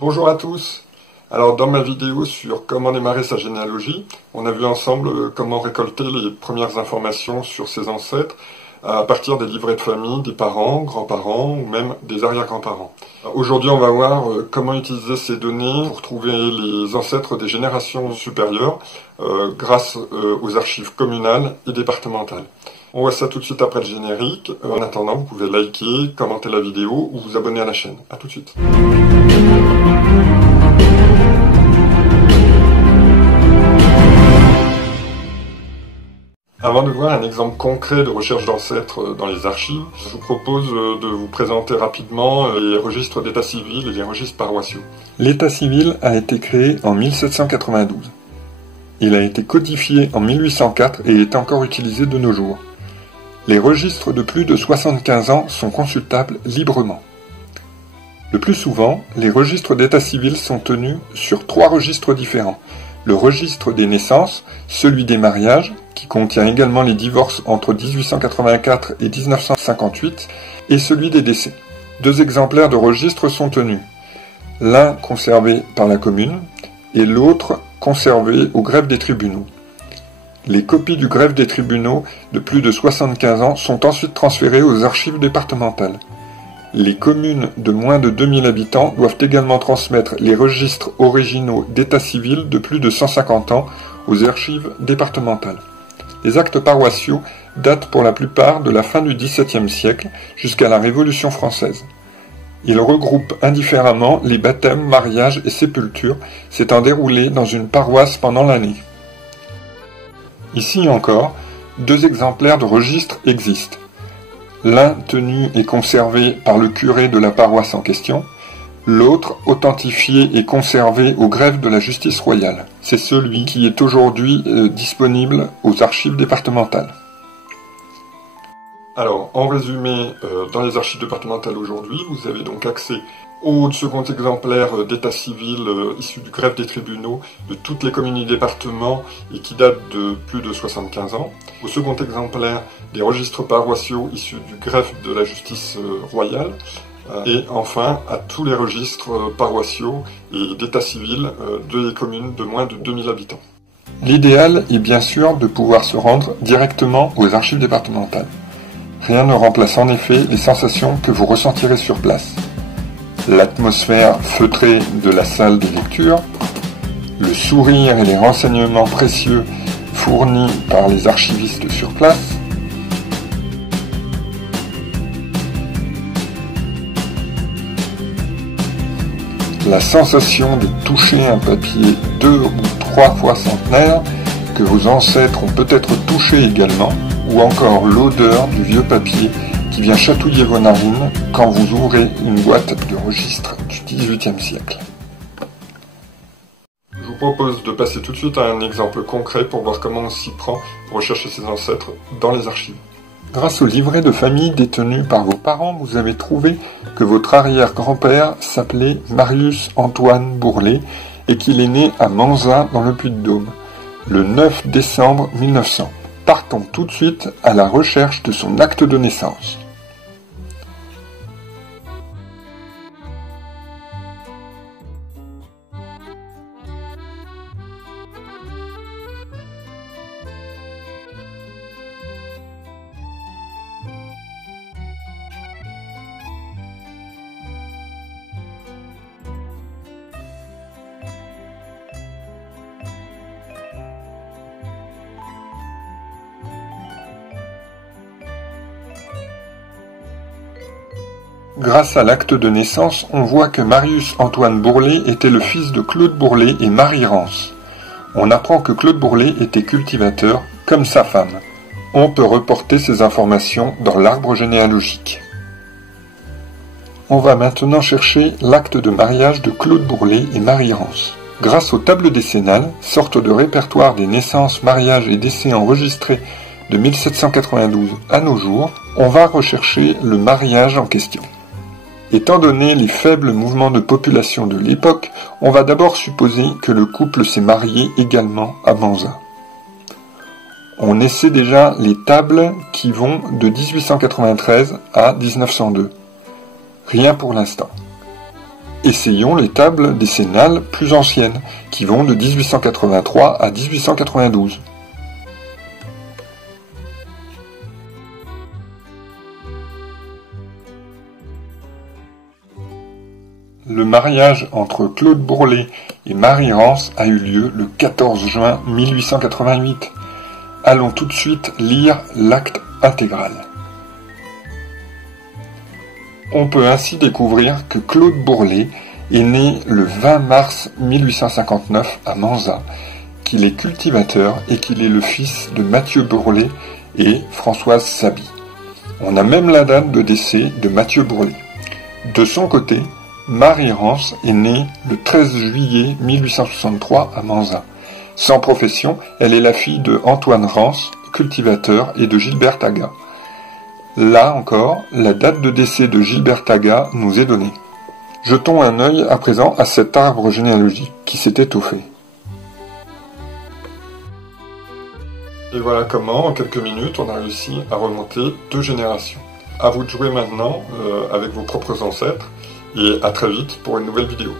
Bonjour à tous. Alors dans ma vidéo sur comment démarrer sa généalogie, on a vu ensemble comment récolter les premières informations sur ses ancêtres à partir des livrets de famille des parents, grands-parents ou même des arrière-grands-parents. Aujourd'hui on va voir comment utiliser ces données pour trouver les ancêtres des générations supérieures grâce aux archives communales et départementales. On voit ça tout de suite après le générique. En attendant, vous pouvez liker, commenter la vidéo ou vous abonner à la chaîne. A tout de suite. Avant de voir un exemple concret de recherche d'ancêtres dans les archives, je vous propose de vous présenter rapidement les registres d'état civil et les registres paroissiaux. L'état civil a été créé en 1792. Il a été codifié en 1804 et est encore utilisé de nos jours. Les registres de plus de 75 ans sont consultables librement. Le plus souvent, les registres d'état civil sont tenus sur 3 registres différents. Le registre des naissances, celui des mariages, qui contient également les divorces entre 1884 et 1958, et celui des décès. 2 exemplaires de registres sont tenus, l'un conservé par la commune et l'autre conservé au greffe des tribunaux. Les copies du greffe des tribunaux de plus de 75 ans sont ensuite transférées aux archives départementales. Les communes de moins de 2000 habitants doivent également transmettre les registres originaux d'état civil de plus de 150 ans aux archives départementales. Les actes paroissiaux datent pour la plupart de la fin du XVIIe siècle jusqu'à la Révolution française. Ils regroupent indifféremment les baptêmes, mariages et sépultures s'étant déroulés dans une paroisse pendant l'année. Ici encore, 2 exemplaires de registres existent. L'un tenu et conservé par le curé de la paroisse en question, l'autre authentifié et conservé au greffe de la justice royale. C'est celui qui est aujourd'hui disponible aux archives départementales. Alors, en résumé, dans les archives départementales aujourd'hui, vous avez donc accès au second exemplaire d'état civil issu du greffe des tribunaux de toutes les communes du département et qui date de plus de 75 ans, au second exemplaire des registres paroissiaux issus du greffe de la justice royale, et enfin à tous les registres paroissiaux et d'état civil des communes de moins de 2000 habitants. L'idéal est bien sûr de pouvoir se rendre directement aux archives départementales. Rien ne remplace en effet les sensations que vous ressentirez sur place. L'atmosphère feutrée de la salle de lecture, le sourire et les renseignements précieux fournis par les archivistes sur place, la sensation de toucher un papier 2 ou 3 fois centenaire que vos ancêtres ont peut-être touché également, ou encore l'odeur du vieux papier qui vient chatouiller vos narines quand vous ouvrez une boîte de registres du XVIIIe siècle. Je vous propose de passer tout de suite à un exemple concret pour voir comment on s'y prend pour rechercher ses ancêtres dans les archives. Grâce au livret de famille détenu par vos parents, vous avez trouvé que votre arrière-grand-père s'appelait Marius Antoine Bourlet et qu'il est né à Manzat dans le Puy-de-Dôme, le 9 décembre 1900. Partons tout de suite à la recherche de son acte de naissance. Grâce à l'acte de naissance, on voit que Marius Antoine Bourlet était le fils de Claude Bourlet et Marie Rance. On apprend que Claude Bourlet était cultivateur, comme sa femme. On peut reporter ces informations dans l'arbre généalogique. On va maintenant chercher l'acte de mariage de Claude Bourlet et Marie Rance. Grâce aux tables décennales, sorte de répertoire des naissances, mariages et décès enregistrés de 1792 à nos jours, on va rechercher le mariage en question. Étant donné les faibles mouvements de population de l'époque, on va d'abord supposer que le couple s'est marié également à Manzat. On essaie déjà les tables qui vont de 1893 à 1902. Rien pour l'instant. essayons les tables décennales plus anciennes, qui vont de 1883 à 1892. Le mariage entre Claude Bourlet et Marie Rance a eu lieu le 14 juin 1888. Allons tout de suite lire l'acte intégral. On peut ainsi découvrir que Claude Bourlet est né le 20 mars 1859 à Manzat, qu'il est cultivateur et qu'il est le fils de Mathieu Bourlet et Françoise Saby. On a même la date de décès de Mathieu Bourlet. De son côté, Marie Rance est née le 13 juillet 1863 à Manzat. Sans profession, elle est la fille de Antoine Rance, cultivateur, et de Gilbert Taga. Là encore, la date de décès de Gilbert Taga nous est donnée. Jetons un œil à présent à cet arbre généalogique qui s'est étoffé. Et voilà comment, en quelques minutes, on a réussi à remonter 2 générations. À vous de jouer maintenant avec vos propres ancêtres, et à très vite pour une nouvelle vidéo.